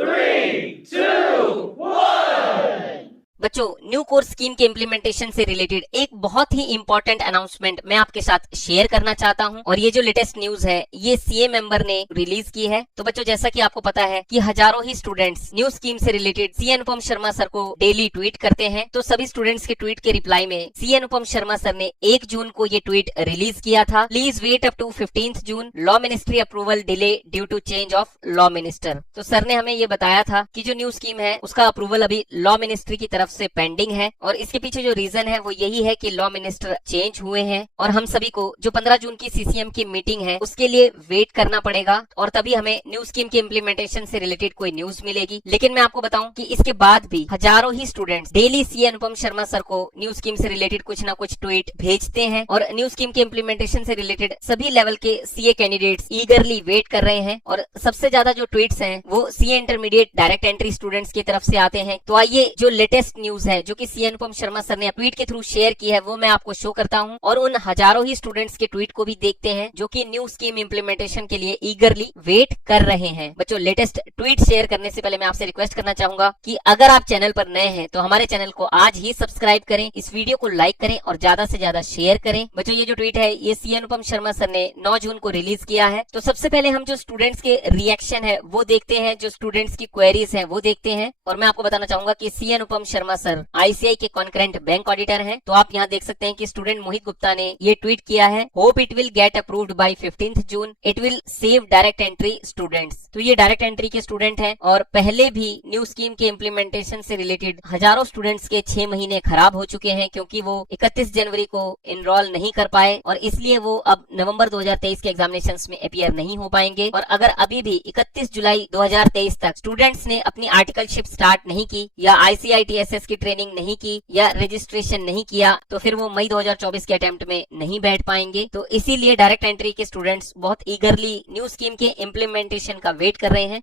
3, 2, 1। बच्चों, new course scheme के implementation से रिलेटेड एक बहुत ही इंपॉर्टेंट अनाउंसमेंट मैं आपके साथ शेयर करना चाहता हूं और ये जो लेटेस्ट न्यूज है ये सीए मेंबर ने रिलीज की है। तो बच्चों, जैसा कि आपको पता है कि हजारों ही स्टूडेंट्स न्यू स्कीम से रिलेटेड सीए अनुपम शर्मा सर को डेली ट्वीट करते हैं। तो सभी स्टूडेंट्स के ट्वीट के रिप्लाई में सीए अनुपम शर्मा सर ने 1 जून को ये ट्वीट रिलीज किया था। Please wait up to 15th June, law ministry approval delay due to change of law minister. तो सर ने हमें ये बताया था कि जो न्यू स्कीम है उसका अप्रूवल अभी लॉ मिनिस्ट्री की तरफ से पेंडिंग है और इसके पीछे जो रीजन है वो यही है कि लॉ मिनिस्टर चेंज हुए हैं और हम सभी को जो 15 जून की सीसीएम की मीटिंग है उसके लिए वेट करना पड़ेगा और तभी हमें न्यू स्कीम के इम्प्लीमेंटेशन से रिलेटेड कोई न्यूज मिलेगी। लेकिन मैं आपको बताऊं कि इसके बाद भी हजारों ही स्टूडेंट्स डेली सीए अनुपम शर्मा सर को न्यू स्कीम से रिलेटेड कुछ ना कुछ ट्वीट भेजते हैं और न्यू स्कीम के इम्प्लीमेंटेशन से रिलेटेड सभी लेवल के सीए कैंडिडेट्स ईगरली वेट कर रहे हैं और सबसे ज्यादा जो ट्वीट्स हैं वो CA intermediate direct entry students की तरफ से आते हैं। तो आइए जो लेटेस्ट न्यूज है जो कि सीए अनुपम शर्मा सर ने ट्वीट के थ्रू शेयर की है वो मैं आपको शो करता हूं और उन हजारों ही स्टूडेंट्स के ट्वीट को भी देखते हैं जो कि न्यू स्कीम इम्प्लीमेंटेशन के लिए ईगरली वेट कर रहे हैं। बच्चों, लेटेस्ट ट्वीट शेयर करने से पहले मैं आपसे रिक्वेस्ट करना चाहूंगा कि अगर आप चैनल पर नए हैं तो हमारे चैनल को आज ही सब्सक्राइब करें, इस वीडियो को लाइक करें और ज्यादा से ज्यादा शेयर करें। बच्चों, ये जो ट्वीट है ये सीए अनुपम शर्मा सर ने 9 जून को रिलीज किया है। तो सबसे पहले हम जो स्टूडेंट्स के रिएक्शन है वो देखते हैं, जो स्टूडेंट्स की क्वेरीज है वो देखते हैं और मैं आपको बताना चाहूंगा कि सीए अनुपम शर्मा सर आईसीआई के कॉन्करेंट बैंक ऑडिटर हैं। तो आप यहाँ देख सकते हैं कि स्टूडेंट मोहित गुप्ता ने ये ट्वीट किया है, hope it will get approved by 15th June, it will save direct entry students. तो ये डायरेक्ट एंट्री के स्टूडेंट हैं और पहले भी न्यू स्कीम के इम्प्लीमेंटेशन से रिलेटेड हजारों स्टूडेंट्स के 6 महीने खराब हो चुके हैं क्योंकि वो 31 जनवरी को इनरोल नहीं कर पाए और इसलिए वो अब नवंबर 2023 के एग्जामिनेशंस में अपीयर नहीं हो पाएंगे। और अगर अभी भी 31 जुलाई 2023 तक स्टूडेंट्स ने अपनी आर्टिकलशिप स्टार्ट नहीं की या आईसीआईटीएसएस की ट्रेनिंग नहीं की या रजिस्ट्रेशन नहीं किया तो फिर वो मई 2024 के अटेम्प्ट में नहीं बैठ पाएंगे। तो इसीलिए डायरेक्ट एंट्री के स्टूडेंट्स बहुत ईगरली न्यू स्कीम के इम्प्लीमेंटेशन का वेट कर रहे हैं।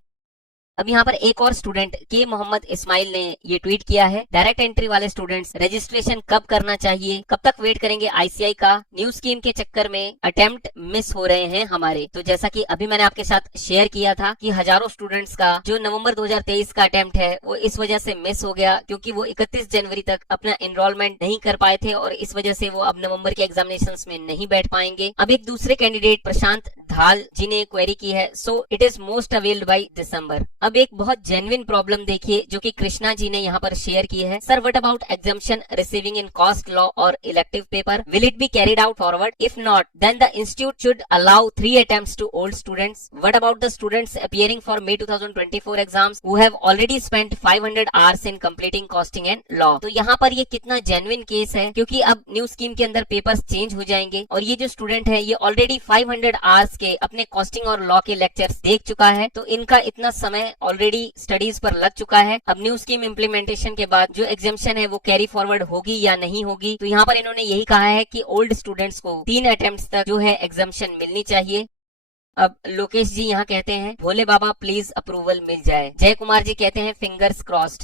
अब यहाँ पर एक और स्टूडेंट के मोहम्मद इस्माइल ने ये ट्वीट किया है, डायरेक्ट एंट्री वाले स्टूडेंट्स रजिस्ट्रेशन कब करना चाहिए, कब तक वेट करेंगे आईसीआई का, न्यू स्कीम के चक्कर में अटेम्प्ट मिस हो रहे हैं हमारे। तो जैसा कि अभी मैंने आपके साथ शेयर किया था कि हजारों स्टूडेंट्स का जो नवंबर 2023 का अटेम्प्ट है वो इस वजह से मिस हो गया क्योंकि वो 31 जनवरी तक अपना एनरोलमेंट नहीं कर पाए थे और इस वजह से वो अब नवंबर के एग्जामिनेशंस में नहीं बैठ पाएंगे। अब एक दूसरे कैंडिडेट प्रशांत धाल जी ने क्वेरी की है, so it is most availed by December. अब एक बहुत जेन्युइन प्रॉब्लम देखिए जो कि कृष्णा जी ने यहाँ पर शेयर की है, sir what about exemption receiving in cost law और elective paper, will it be carried out forward, if not then the institute should allow 3 attempts to old students, what about the students appearing for May 2024 exams who have already spent 500 hours in completing costing and law. तो यहाँ पर ये कितना genuine case है क्योंकि अब new scheme के अंदर पेपर्स चेंज हो जाएंगे और ये जो स्टूडेंट है ये ऑलरेडी 500 आवर्स के अपने कॉस्टिंग और लॉ के लेक्चर्स देख चुका है तो इनका इतना समय ऑलरेडी स्टडीज पर लग चुका है। अब न्यू स्कीम इम्प्लीमेंटेशन के बाद जो एग्जाम्शन है वो कैरी फॉरवर्ड होगी या नहीं होगी, तो यहाँ पर इन्होंने यही कहा है कि ओल्ड स्टूडेंट्स को 3 अटेम्प्ट्स तक जो है एग्जाम्शन मिलनी चाहिए। अब लोकेश जी यहाँ कहते हैं, भोले बाबा प्लीज अप्रूवल मिल जाए। जय कुमार जी कहते हैं फिंगर्स क्रॉस्ड।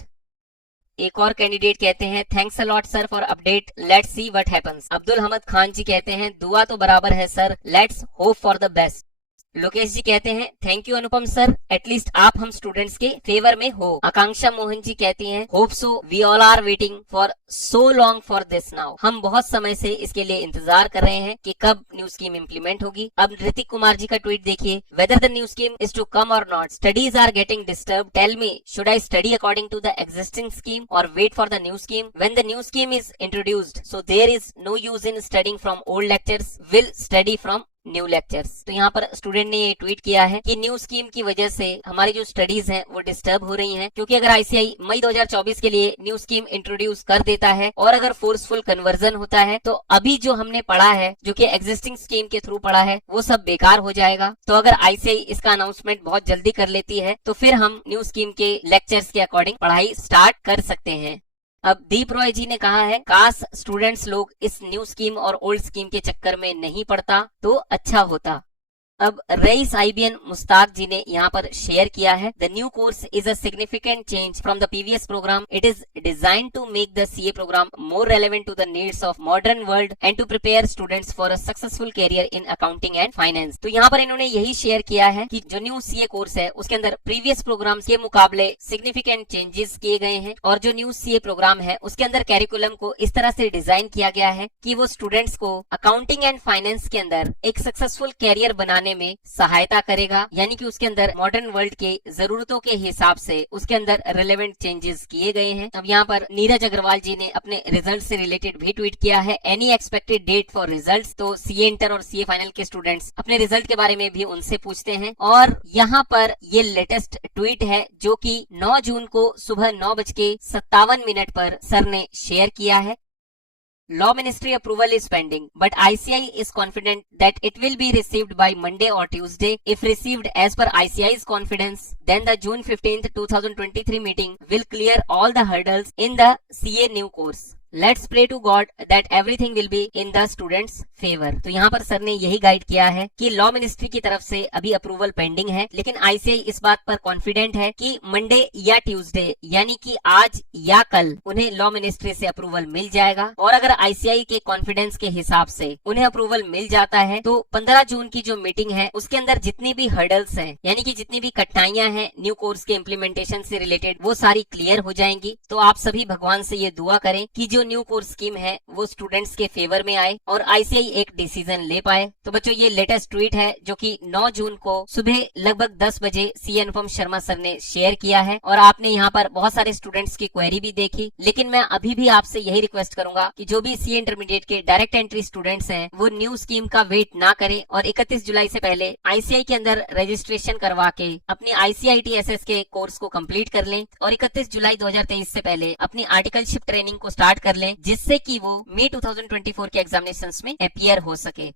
एक और कैंडिडेट कहते हैं, thanks a lot sir for update, let's see what happens. Abdul Hamad Khan ji कहते हैं, दुआ तो बराबर है sir, let's hope for the best. Lokesh ji कहते हैं, thank you Anupam sir, at least आप हम स्टूडेंट्स के फेवर में हो। आकांक्षा मोहन जी कहती हैं, hope so, we all are waiting for so long for this now. हम बहुत समय से इसके लिए इंतजार कर रहे हैं कि कब न्यू स्कीम इम्प्लीमेंट होगी। अब ऋतिक कुमार जी का ट्वीट देखिए, whether the new scheme is to come or not, studies are getting disturb, tell me should I study according to the existing scheme or wait for the new scheme, when the new scheme is introduced so there is no use in studying from old lectures, will study from new lectures. तो यहाँ पर student ने ये tweet किया है कि new scheme की वजह से हमारी जो स्टडीज हैं वो डिस्टर्ब हो रही हैं क्योंकि अगर आईसीआई मई 2024 के लिए न्यू स्कीम इंट्रोड्यूस कर देता है और अगर फोर्सफुल कन्वर्जन होता है तो अभी जो हमने पढ़ा है जो कि एग्जिस्टिंग स्कीम के थ्रू पढ़ा है वो सब बेकार हो जाएगा। तो अगर आईसीआई इसका अनाउंसमेंट बहुत जल्दी कर लेती है तो फिर हम न्यू स्कीम के लेक्चर्स के अकॉर्डिंग पढ़ाई स्टार्ट कर सकते हैं। अब दीप रॉय जी ने कहा है, काश स्टूडेंट्स लोग इस न्यू स्कीम और ओल्ड स्कीम के चक्कर में नहीं पड़ता तो अच्छा होता। अब रईस IBN मुस्ताक जी ने यहाँ पर शेयर किया है, the new course is a significant change from the previous program. It is designed to make the CA program more relevant to the needs of modern world and to prepare students for a successful career in accounting and finance. तो यहाँ पर इन्होंने यही share किया है कि जो new CA course है उसके अंदर प्रीवियस प्रोग्राम के मुकाबले सिग्निफिकेंट चेंजेस किए गए हैं और जो न्यू CA प्रोग्राम है उसके अंदर कैरिकुलम को इस तरह से डिजाइन किया गया है कि वो स्टूडेंट्स को अकाउंटिंग एंड फाइनेंस के अंदर एक सक्सेसफुल कैरियर बनाने में सहायता करेगा, यानी कि उसके अंदर मॉडर्न वर्ल्ड के जरूरतों के हिसाब से उसके अंदर रिलेवेंट चेंजेस किए गए हैं. अब यहाँ पर नीरज अग्रवाल जी ने अपने रिजल्ट से रिलेटेड भी ट्वीट किया है, any expected date for results. तो CA इंटर और CA फाइनल के स्टूडेंट्स अपने रिजल्ट के बारे में भी उनसे पूछते हैं. और यहाँ पर ये लेटेस्ट ट्वीट है जो कि 9 जून को सुबह 9:57 पर सर ने शेयर किया है. Law Ministry approval is pending, but ICI is confident that it will be received by Monday or Tuesday. If received as per ICI's confidence, then the June 15th, 2023 meeting will clear all the hurdles in the CA new course. Let's pray to God that everything will be in the students' favor. तो यहाँ पर sir ने यही guide किया है कि law ministry की तरफ से अभी अप्रूवल पेंडिंग है, लेकिन ICI इस बात पर कॉन्फिडेंट है कि मंडे या ट्यूसडे यानी कि आज या कल उन्हें लॉ मिनिस्ट्री से अप्रूवल मिल जाएगा. और अगर ICI के कॉन्फिडेंस के हिसाब से उन्हें अप्रूवल मिल जाता है तो 15 जून की जो मीटिंग है उसके अंदर जितनी भी हर्डल्स हैं, यानी कि जितनी भी कठिनाइयां हैं न्यू कोर्स के इम्प्लीमेंटेशन से रिलेटेड, वो सारी क्लियर हो जाएंगी. तो आप सभी भगवान से ये दुआ करें कि जो न्यू कोर्स स्कीम है वो स्टूडेंट्स के फेवर में आए और ICI एक डिसीजन ले पाए. तो बच्चों ये लेटेस्ट ट्वीट है जो कि 9 जून को सुबह लगभग 10 बजे CA अनुपम शर्मा सर ने शेयर किया है. और आपने यहाँ पर बहुत सारे स्टूडेंट्स की क्वेरी भी देखी, लेकिन मैं अभी भी आपसे यही रिक्वेस्ट करूंगा कि जो भी CA इंटरमीडिएट के डायरेक्ट एंट्री स्टूडेंट्स हैं वो न्यू स्कीम का वेट ना करें और 31 जुलाई से पहले ICI के अंदर रजिस्ट्रेशन करवा के अपनी ICITSS के कोर्स को कंप्लीट कर लें और 31 जुलाई 2023 से पहले अपनी आर्टिकलशिप ट्रेनिंग को स्टार्ट कर लें, जिससे कि वो मई 2024 के एग्जामिनेशंस में अपीयर हो सके.